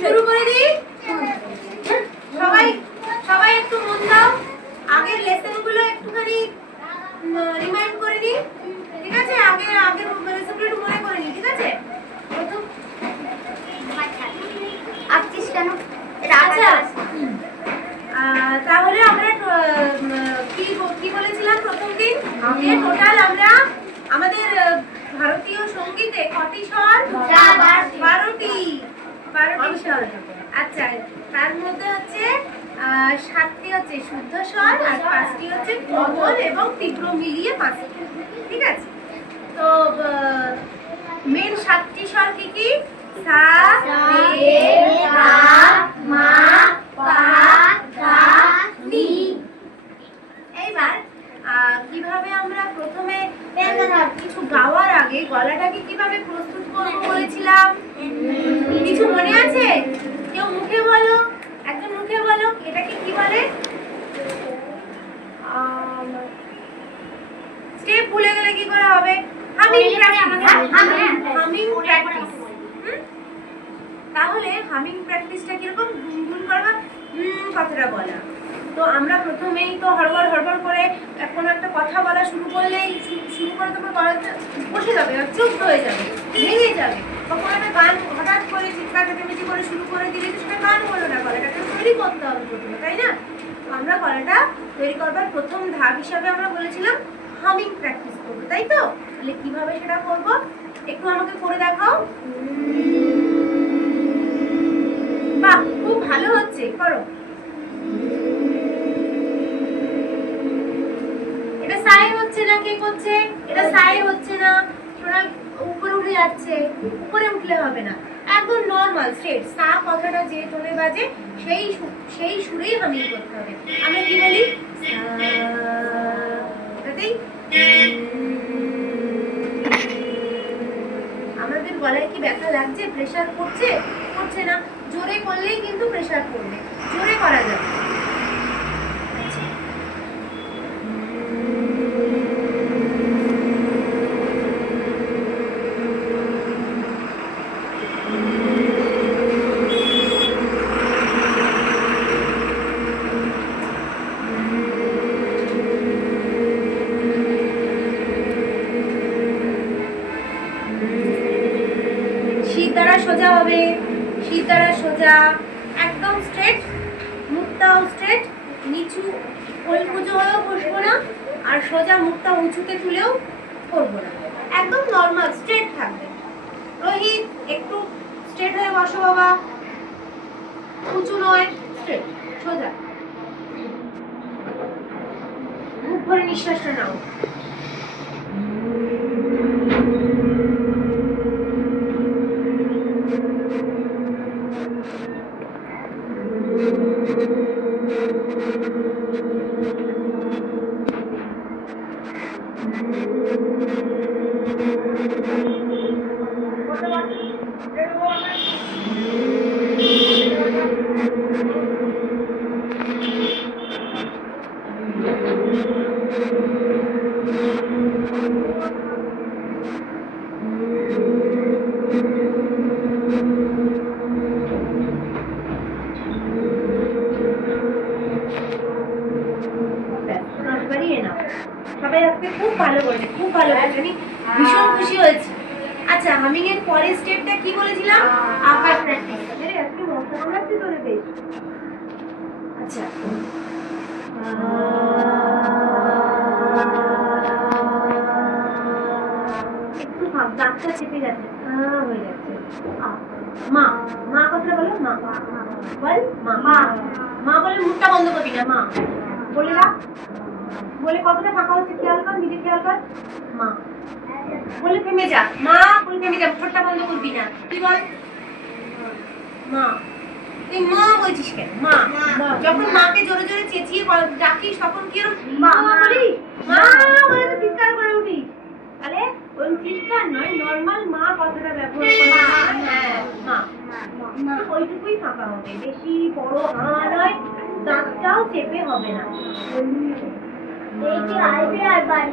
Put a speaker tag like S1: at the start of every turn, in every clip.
S1: শুরু করে দিই? সবাই সবাই একটু মন দাও। আগের লেসনগুলো একটুখানি রিমাইন্ড করে নিই ঠিক আছে? আগের আগের লেসনগুলো একটু মনে করে নিই ঠিক আছে? প্রথম
S2: কেন?
S1: আচ্ছা। তাহলে আমরা কি কি বলেছিলাম প্রথম দিন? যে টোটাল আমরা আমাদের ভারতীয় সঙ্গীতে কটি স্বর?
S2: বারোটি।
S1: বারোটি স্বর আচ্ছা তার মধ্যে হচ্ছে সাতটি হচ্ছে শুদ্ধ স্বর আর পাঁচটি হচ্ছে কোমল এবং তীব্র মিলিয়ে পাঁচটি ঠিক আছে? তো মেন সাতটি স্বর কি কি? সা রে গা মা পা ধা নি এইবার আহ, কীভাবে আমরা প্রথমে কিছু গাওয়ার আগে গলাটাকে কীভাবে প্রস্তুত করব বলেছিলাম কিছু মনে আছে কেউ মুখে বলো একজন মুখে বলো এটাকে কি বলে স্টেপ ভুলে গেলে কি করে হবে? Humming practice humming? প্র্যাকটিস তাহলে হামিং প্র্যাকটিসটা কীরকম? গুনগুন করবা হুম কথাটা বলা। তো আমরা প্রথমেই তো হড়বড় হড়বড় করে কোনো একটা কথা বলা শুরু করলেই শুরু করে তোমার গলাটা বসে যাবে চুপ হয়ে যাবে ভেঙে যাবে। তখন একটা গান হঠাৎ করে চিৎকার চেঁচামেচি করে শুরু করে দিলে তো সেটা গান হলো না গলাটাকে তৈরি করতে হবে প্রথমে তাই না? আমরা গলাটা তৈরি করবার প্রথম ধাপ হিসাবে আমরা বলেছিলাম হামিং প্র্যাকটিস করব, তাই তো? তাহলে কীভাবে সেটা করব? একটু আমাকে করে দেখাও। বাহ, খুব ভালো হচ্ছে, করো। এটা সাই হচ্ছে না, কে করছে? এটা সাই হচ্ছে না। সোনাল উপরে উঠে যাচ্ছে। উপরে উঠলে হবে না। একদম নর্মাল স্ট্রেট সা কথাটা যে টোনে বাজে, সেই সেই সুরেই হামিং করতে হবে। আমরা কি বলি? এটাতেই আমাদের গলায় কি ব্যথা লাগছে? প্রেশার পড়ছে পড়ছে না। জোরে করলেই কিন্তু প্রেশার পড়বে জোরে করা যাবে আচ্ছা। শীত দ্বারা সোজা হবে শীত সোজা, একদম স্ট্রেট মুখটাও স্ট্রেট নিচু ওই পুজো হয়েও বসবো না, আর সোজা মুখটা উঁচুতে তুলেও করব না। একদম নর্মাল স্ট্রেট থাকবে। রোহিত, একটু স্ট্রেট হয়ে বসো বাবা। উঁচু নয় স্ট্রেট সোজা। মুখ ভরে নিঃশ্বাসটা নাও। সবাই আজকে খুব ভালো করেছে খুব ভালো করেছে। আমি ভীষণ খুশি হয়েছি। আচ্ছা হামিং এর পরের স্টেপটা কি বলেছিলাম? আকার প্র্যাকটিস আরে আজকে মশলা কামড়াচ্ছে তোরে বেশ। আচ্ছা। একটু ভাব দাঁতটা চেপে হয়ে মা মা কথাটা বলো মা। বল মা মা। মা বলে মুখটা বন্ধ করবি না মা। বলে বলে কতটা ফাঁকা হচ্ছে খেয়াল কর নিজে খেয়াল কর। মা। বলে থেমে যা। মা বলে থেমে যা মুখটা বন্ধ করবি না। তুই বল? মা। তুই মা বলছিস কেন? মা। যখন মাকে জোরে জোরে চেঁচিয়ে ডাকিস তখন কি
S2: মা।
S1: মা? বলি মা। বলে তো চিৎকার করে উঠি। তাহলে ওই চিৎকার নয় নর্মাল মা কথাটা ব্যবহার করে
S2: মা।
S1: হ্যাঁ। মা। ওইটুকুই ফাঁকা হবে। বেশি বড় হা নয় দাঁতটাও চেপে হবে না।
S2: দেখি আসবে আর বাড়ি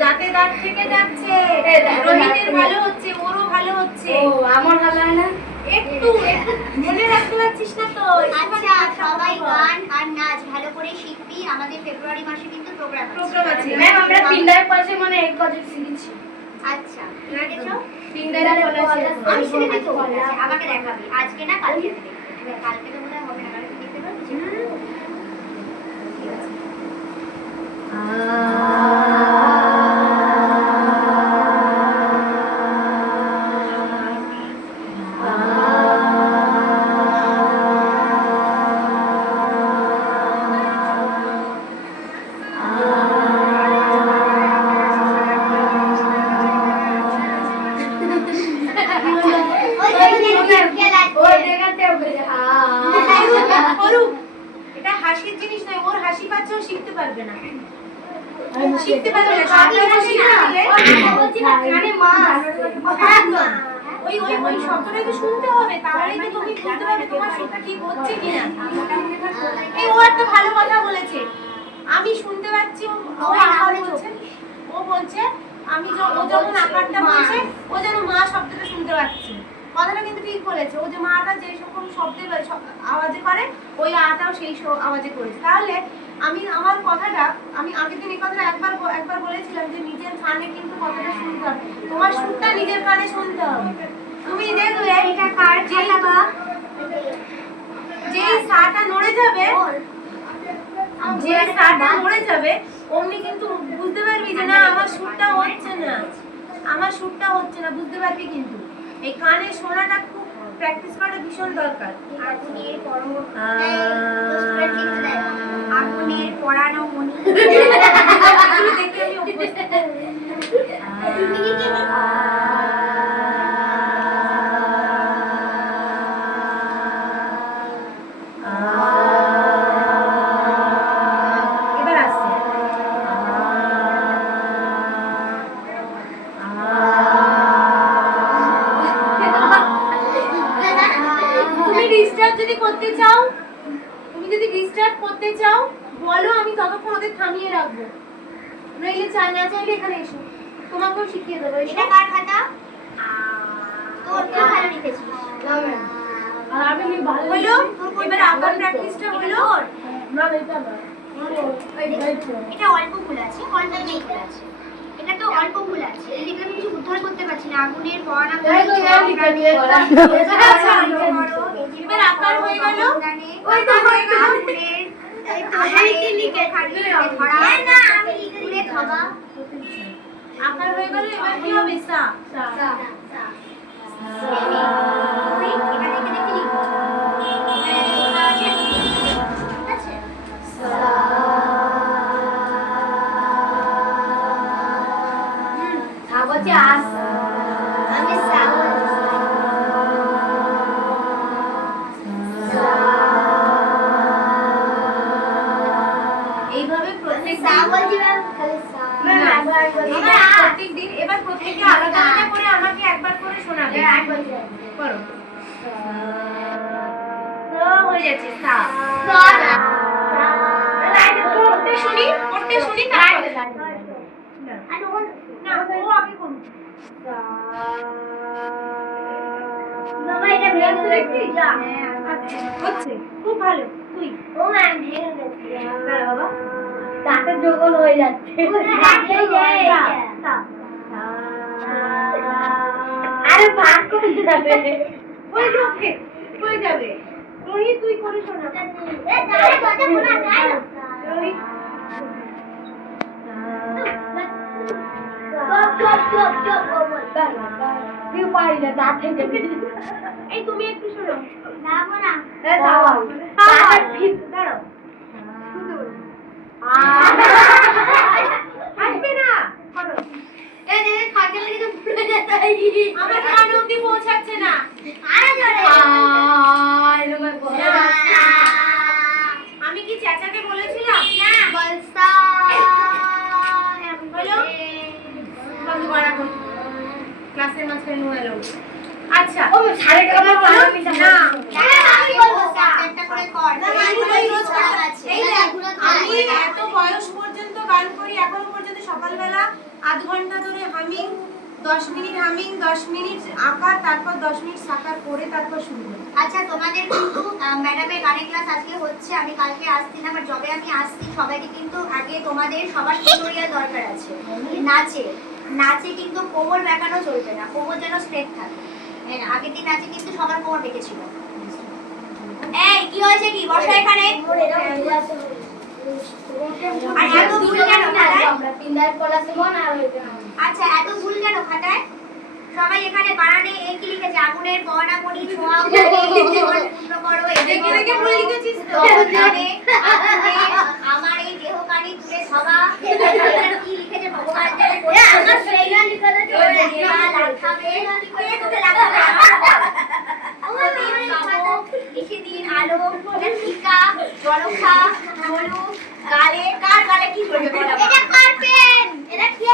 S1: দাঁতে দাঁত থেকে যাচ্ছে
S2: এই দাঁতে দাঁত
S1: রোহিতের ভালো হচ্ছে ওরও ভালো হচ্ছে।
S2: আমার ভালো হয় না?
S1: একটু একটু মনে রাখতে পারছিস না তো
S2: আচ্ছা সবাই গান আর নাচ ভালো করে শিখবি। আমাদের ফেব্রুয়ারি মাসে কিন্তু প্রোগ্রাম
S1: প্রোগ্রাম আছে।
S3: ম্যাম আমরা তিনটার পাশে মানে এক শিখেছি।
S2: আচ্ছা আমি দিতে আমাকে দেখাবি। আজকে না কালকে দেখবি কালকে তো মনে হবে না দেখতে পারবি
S3: ওই
S1: ওই ওই শব্দটা তো শুনতে হবে? তাহলেই তো তুমি বুঝতে পারবে তোমার সুরটা ঠিক হচ্ছে কিনা। এই ও একটা ভালো কথা বলেছে। আমি শুনতে পাচ্ছি ও আকার বলছে ও বলছে আমি ও যখন আকারটা বলছে ও যেন মা শব্দটা শুনতে পাচ্ছে। কথাটা কিন্তু ঠিক বলেছে। ও যে মাটা যে রকম শব্দে আওয়াজে করে ওই আটাও সেই আওয়াজে করেছে। তাহলে আমি আমার কথাটা আমি আগের দিন এই কথাটা একবার একবার বলেছিলাম যে নিজের কানে কিন্তু কথাটা শুনতে হবে। তোমার সুরটা নিজের কানে শুনতে হবে। তুমি দেখবে
S2: এটা কার খাতা বা
S1: যেই সাটা নড়ে যাবে যে সাটা নড়ে যাবে অমনি কিন্তু বুঝতে পারবি যে না আমার সুরটা হচ্ছে না। আমার সুরটা হচ্ছে না বুঝতে পারবি কিন্তু। এই কানে শোনাটা খুব প্র্যাকটিস করা ভীষণ দরকার।
S2: আগুনের পরম আগুনের পড়ানো মনি।
S1: দেখতে দেখে আমি করতে চাও? তুমি যদি ডিস্টার্ব করতে চাও বলো আমি ততক্ষণ ওদের থামিয়ে রাখব। নইলে চাই না চাইলে এখানে এসো। তোমাকেও শিখিয়ে দেবো
S2: এটা কার খাতা? তোর তুই ভালো লিখেছিস।
S3: আর আমি নি ভালো
S1: হলো এবার আঁকার প্র্যাকটিসটা হলো
S3: না এটা না।
S2: এটা অল্প ভুল আছে অল্প ভুল আছে। তো অল্প ভুল আছে এদিকে আমি কিছু উদ্ধার করতে পারছি না আগুনের
S1: আচ্ছা, এবার আকার হয়ে গেল
S2: ওই তো হয়ে
S1: হয়ে এবার কি হবে সা
S2: বাবা এটা ভেঙে দেখছিস
S1: হচ্ছে। খুব ভালো। তুই?
S2: ও ম্যাম ভেঙে গেছে
S1: বাবা।
S3: দাঁতে যোগল হয়ে যাচ্ছে। আরে ভাগ করে যাবে।
S1: হয়ে যাবে হয়ে যাবে। রোহিত তুই করে শোনা রোহিত
S3: তুই পারি না থেকে
S1: এই তুমি একটু শোনো
S2: যাব না
S3: ফিট
S1: দাঁড়াও
S3: আহ
S1: আসবে না করো।
S2: এই দেখে খাটে লেগে তো পুরো যেতে
S1: আমার কান অব্দি পৌঁছাচ্ছে না
S2: আরে জোরে
S3: আহ এরকম করে
S1: আমি কি চেঁচাতে বলেছিলাম
S2: না বলসা
S1: হলো? বন্ধ করা এখন ক্লাসের মাঝখানে নো এলো আচ্ছা।
S3: ও সাড়ে
S1: এবার
S3: কাপড়
S1: না
S2: আমি বলব একটা করে কর।
S1: আমি তো এই রোজ করতে- এই দেখ, আমি এত বয়স পর্যন্ত গান করি এখনও পর্যন্ত সকালবেলা আধ ঘণ্টা ধরে হামিং দশ মিনিট হামিং দশ মিনিট আঁকা তারপর দশ মিনিট সাকার করে তারপর শুরু
S2: আচ্ছা তোমাদের কিন্তু ম্যাডামের গানের ক্লাস আজকে হচ্ছে আমি কালকে আসছি না বাট যবে আমি আসছি। সবাইকে কিন্তু আগে তোমাদের সবার টিউটোরিয়াল দরকার আছে। নাচে। নাচে কিন্তু কোমর বেঁকানো চলবে না কোমর যেন স্ট্রেট থাকে। হ্যাঁ, আগের দিন নাচে কিন্তু সবার কোমর বেঁকেছিল এই কি হয়েছে কি? বসো এখানে। আর এত ভুল কেন খাতায়? আচ্ছা এত ভুল কেন খাতায়? সবাই এখানে বানানে এই কি লিখেছে? আগুনের গহনা ছোঁয়া করো
S1: দেখে দেখে ভুল লিখেছিস তো।
S2: আমার এই দেহকারী তুলে সভা। এটা কি লিখেছে? ভগবান জানে। গালে কার গালে কি করবে এটা কার পেন এটা কি